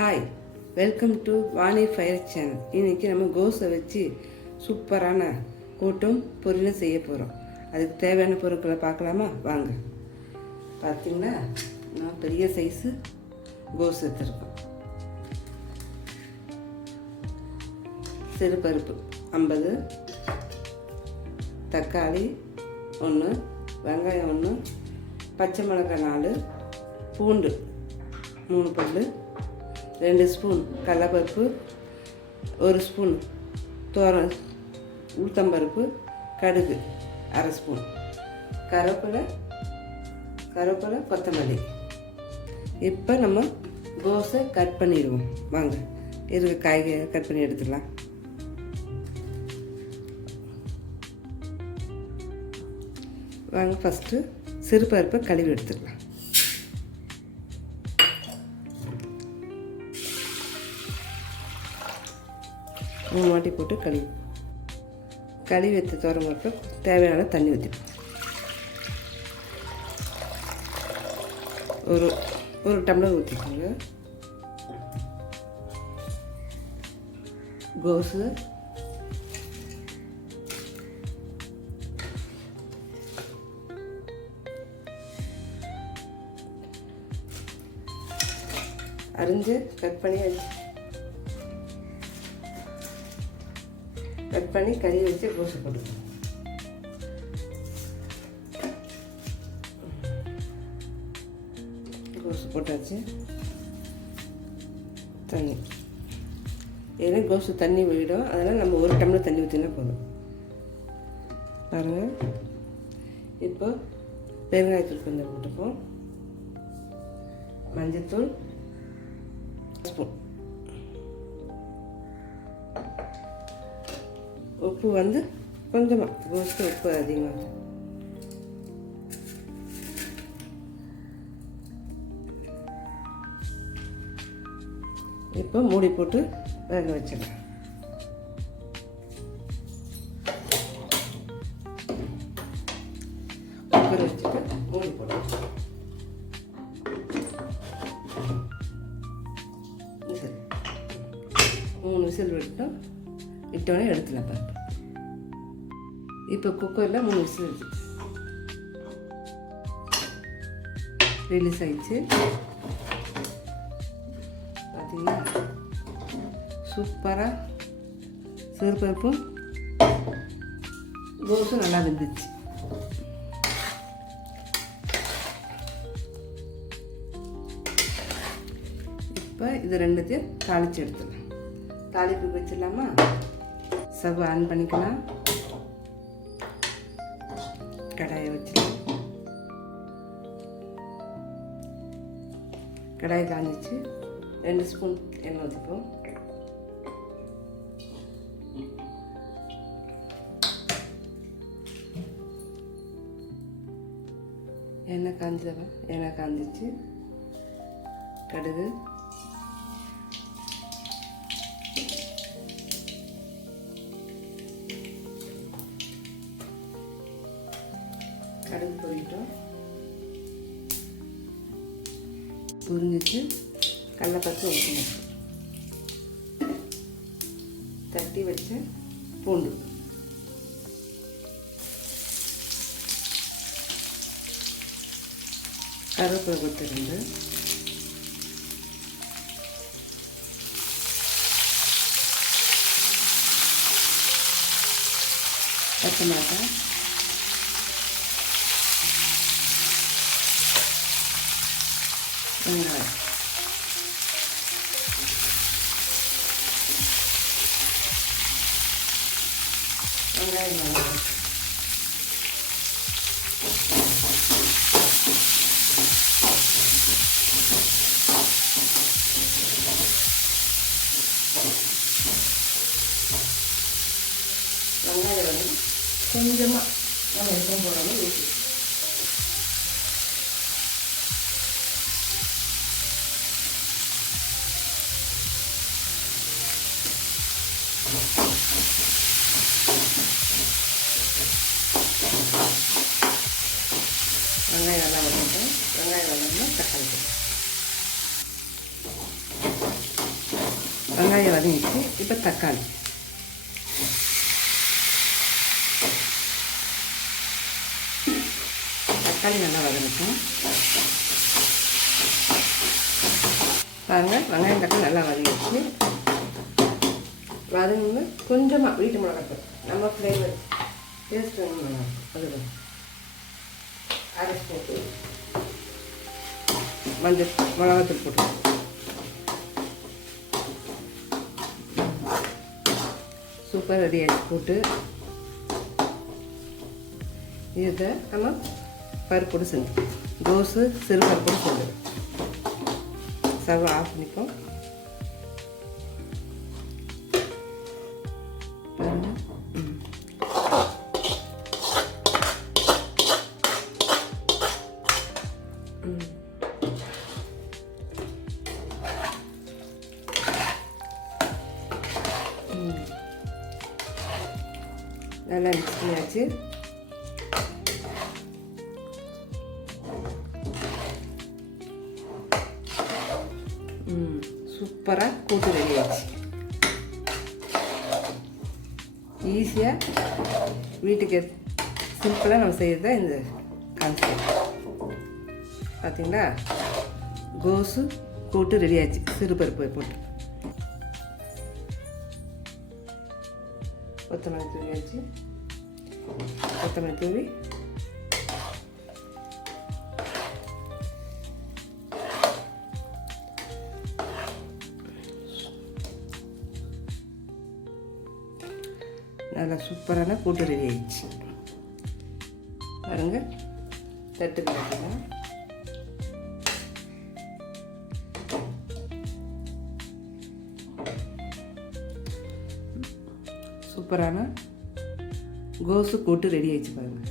Hi, welcome to Vani fire channel. இன்றைக்கி நம்ம கோஸை வச்சு சூப்பரான கூட்டும் பொரியலும் செய்ய போகிறோம். அதுக்கு தேவையான பொருட்களை பார்க்கலாமா? வாங்க. பார்த்திங்கன்னா நான் பெரிய சைஸு கோஸ் எடுத்துருக்கோம். சிறுபருப்பு 50, தக்காளி 1, வெங்காயம் 1, பச்சை மிளகாய் 4, பூண்டு 3 பல், 2 ஸ்பூன் கடலைப்பருப்பு, 1 ஸ்பூன் உளுத்தம்பருப்பு, கடுகு 1/2 ஸ்பூன், கருவேப்பிலை, கொத்தமல்லி. இப்போ நம்ம கோஸை கட் பண்ணிடுவோம். வாங்க, இருக்க காய்கறி கட் பண்ணி எடுத்துடலாம். வாங்க, ஃபஸ்ட்டு சிறுபருப்பை கழுவி எடுத்துக்கலாம். மூணு வாட்டி போட்டு கழுவி எடுத்து தோரம்பருப்பை தேவையான தண்ணி ஊற்றிப்போம். ஒரு டம்ளர் ஊற்றிக்கோங்க. கோஸு அரிஞ்சு கட் பண்ணி கறி வச்சு கோஸை போட்டுக்கணும். கோஸு போட்டாச்சு. தண்ணி ஏன்னா கோஸு தண்ணி விடும், அதனால் நம்ம ஒரு டம்ளர் தண்ணி ஊற்றினா போதும். பாருங்கள், இப்போ பெருங்காயத்தூள் கொஞ்சம் போட்டுப்போம். மஞ்சத்தூள் ஸ்பூன், உப்பு கொஞ்சமாக, கோஸுக்கு உப்பு அதிகமாக. இப்போ மூடி போட்டு வேக வச்சிடலாம். குக்கர் வச்சுட்டு மூடி போடலாம். மூணு விசில் விட்டோடனே எடுத்துலாம். பாருங்க, இப்போ குக்கரில் 3 விசில் எடுத்து ரிலீஸ் ஆயிடுச்சு. பார்த்தீங்கன்னா சூப்பராக சிறுபருப்பும் கோஸும் நல்லா வெந்துச்சு. இப்போ இது ரெண்டுத்தையும் தாளித்து எடுத்துடலாம். தாளிப்பு வச்சிடலாமா? ஸ்டவ் ஆன் பண்ணிக்கலாம். கடாயை வச்சிடலாம். கடாயை காஞ்சிச்சு. 2 ஸ்பூன் எண்ணெய் ஊற்றிப்போம். எண்ணெய் காஞ்சிச்சு. கடுகு, கடுகு பொரிட்டோம். புரிஞ்சிச்சு. கடலைப்பருப்பு ஊற்றணும். தட்டி வச்ச பூண்டு, கருவேப்பிலை கொத்திருந்து, பச்சை மிளகாய், வெங்காயம், வெங்காயம் கொஞ்சமாக நம்ம எப்பவும் போடாமல் ஊற்றி வெங்காயம் நல்லா வதக்கிட்டோம். வெங்காயம் வதங்கினா தக்காளி. வெங்காயம் வதங்கிச்சு. இப்போ தக்காளி நல்லா வதங்கட்டும். பாருங்கள், வெங்காயம் தக்காளி நல்லா வதங்கிடுச்சு. வதங்குங்க கொஞ்சமாக வீட்டு மிளகாத்தூள், நம்ம ஃப்ளேவர் டேஸ்ட் வேணும் நல்லாயிருக்கும். அதில் அரை ஸ்பூன் மஞ்சள் மிளகாத்தூள் போட்டு சூப்பர் ரெடி ஆகிடுச்சு. போட்டு இதை நம்ம பருப்போடு செஞ்சு கோஸு சிறு பருப்போடு செஞ்சு ஸ்டவ் ஆஃப் பண்ணிப்போம். நல்லா மிக்ஸ் பண்ணியாச்சு. சூப்பராக கூட்டு ரெடி ஆச்சு. ஈஸியாக வீட்டுக்கு சிம்பிளாக நம்ம செய்கிறது தான் இந்த கான்செப்ட். பார்த்தீங்களா, கோஸு கூட்டு ரெடி ஆச்சு. சிறுபருப்பு போட்டு கொத்தமல்லி தூவி வச்சு கொத்தமல்லி தூவி நல்லா சூப்பரான கூட்டு ரெடி ஆயிடுச்சு. பாருங்க, தட்டு கிடைக்கலாம். சூப்பரான கோஸு கூட்டு ரெடி ஆயிடுச்சு. பாருங்கள்,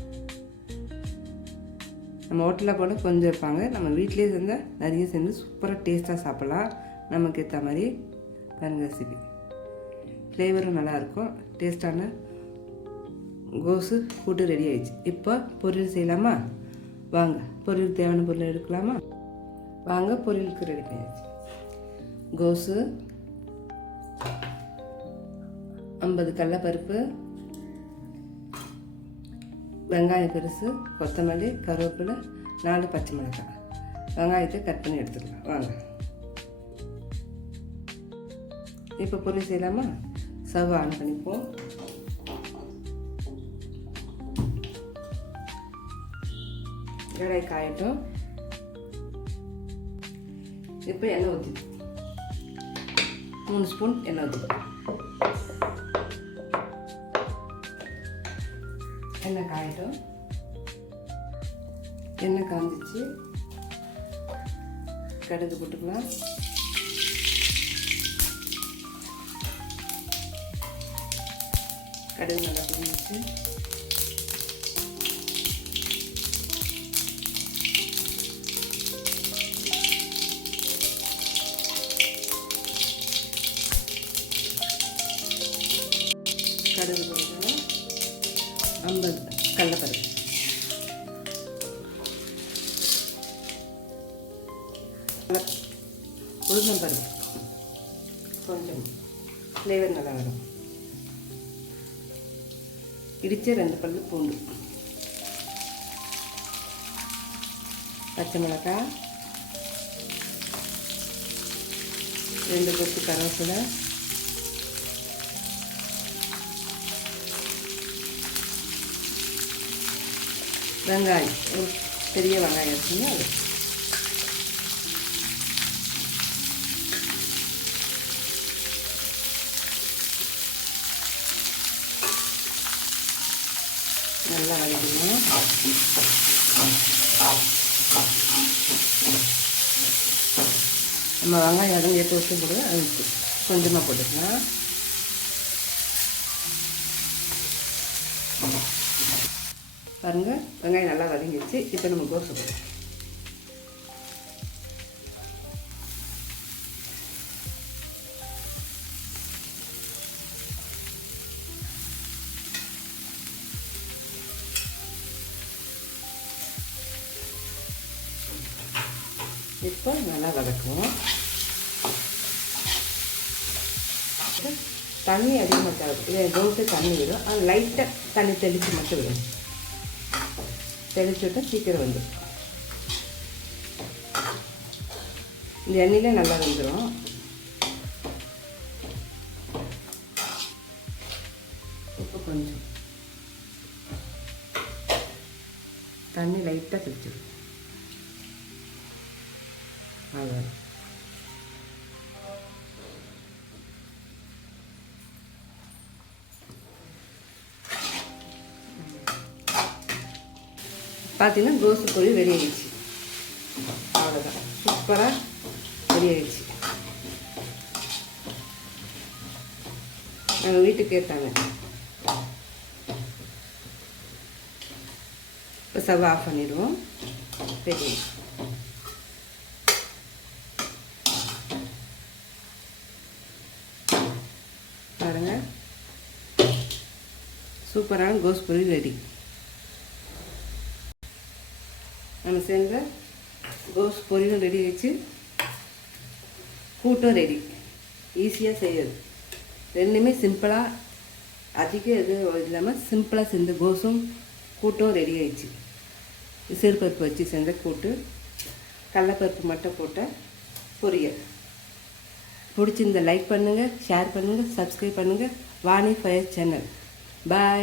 நம்ம ஹோட்டலில் போல கொஞ்சம் வைப்பாங்க, நம்ம வீட்டிலே செஞ்சால் நிறைய செஞ்சு சூப்பராக டேஸ்ட்டாக சாப்பிட்லாம். நமக்கு ஏற்ற மாதிரி பாருங்கள் ரெசிபி. ஃப்ளேவரும் நல்லாயிருக்கும். டேஸ்ட்டான கோஸு கூட்டு ரெடி ஆயிடுச்சு. இப்போ பொரியல் செய்யலாமா? வாங்க, பொரியல் தேவையான பொருள் எடுக்கலாமா? வாங்க, பொரியலுக்கு ரெடி பண்ணியாச்சு. கோஸு 50 கடலைப்பருப்பு, வெங்காயம் பெருசு, கொத்தமல்லி, கருவேப்பிலை, 4 பச்சை மிளகாய். வெங்காயத்தை கட் பண்ணி எடுத்துக்கலாம். வாங்க, இப்போ பொரியல் செய்யலாமா? ஸ்டவ் ஆன் பண்ணிப்போம். கடாய் காயட்டும். இப்போ எண்ணெய் ஊற்றி 3 ஸ்பூன் எண்ணெய் ஊற்றி எண்ணெய் காயட்டும். எண்ணெய் காஞ்சிச்சு. கடுகு போட்டுக்கலாம். கடுகு நல்லா பொரிஞ்சிச்சு. கடுகு போட்டு 50 கடலைப்பருப்பு, உளுந்தம் பருப்பு கொஞ்சம் ஃப்ளேவர் நல்லா வரும். இடித்த 2 பல்லு பூண்டு, பச்சை மிளகாய், 2 கொத்து கருவேப்பிலை, வெங்காயம், ஒரு பெரிய வெங்காயம் இருக்குங்க அது, நல்லா வதக்கணும். நம்ம வெங்காயம் இடம் எடுத்து வச்சு போடுங்க, அது கொஞ்சமாக போட்டுக்கலாம். பாருங்கள், வெங்காயம் நல்லா வதங்கிடுச்சு. இப்போ நம்ம கோஸ் போடுவோம். இப்போ நல்லா வதக்குவோம். தண்ணி அதிகமாக தேவை. இது தோசை தண்ணி விடும், அது லைட்டாக தண்ணி தெளித்து மட்டும் விடும். தெளித்து விட்டால் சீக்கிரம் வந்துடும். இந்த எண்ணெயிலே நல்லா வந்துடும். உப்பு கொஞ்சம், தண்ணி லைட்டாக தெளிச்சிடும். அவ்வளோ. பார்த்தீங்கன்னா கோசு பொரி ரெடி ஆகிடுச்சு. அவ்வளோதான், சூப்பராக ரெடி ஆகிடுச்சு. நாங்கள் வீட்டுக்கு கேட்டாங்க. இப்போ ஸ்டவ் ஆஃப் பண்ணிடுவோம். சரி, பாருங்கள், சூப்பரான கோஸ் பொரி ரெடி. நம்ம செஞ்ச கோஸ் பொரியும் ரெடி ஆகிடுச்சு, கூட்டும் ரெடி. ஈஸியாக செய்யுது. ரெண்டுமே சிம்பிளாக, அதிக இது இல்லாமல் சிம்பிளாக செஞ்ச கோஸும் கூட்டும் ரெடி ஆகிடுச்சு. சிறுபருப்பு வச்சு செஞ்ச கூட்டு, கடலைப்பருப்பு மட்டும் போட்ட பொரியல். பிடிச்சிருந்த லைக் பண்ணுங்கள், ஷேர் பண்ணுங்கள், சப்ஸ்கிரைப் பண்ணுங்கள். Vani fire channel. பாய்.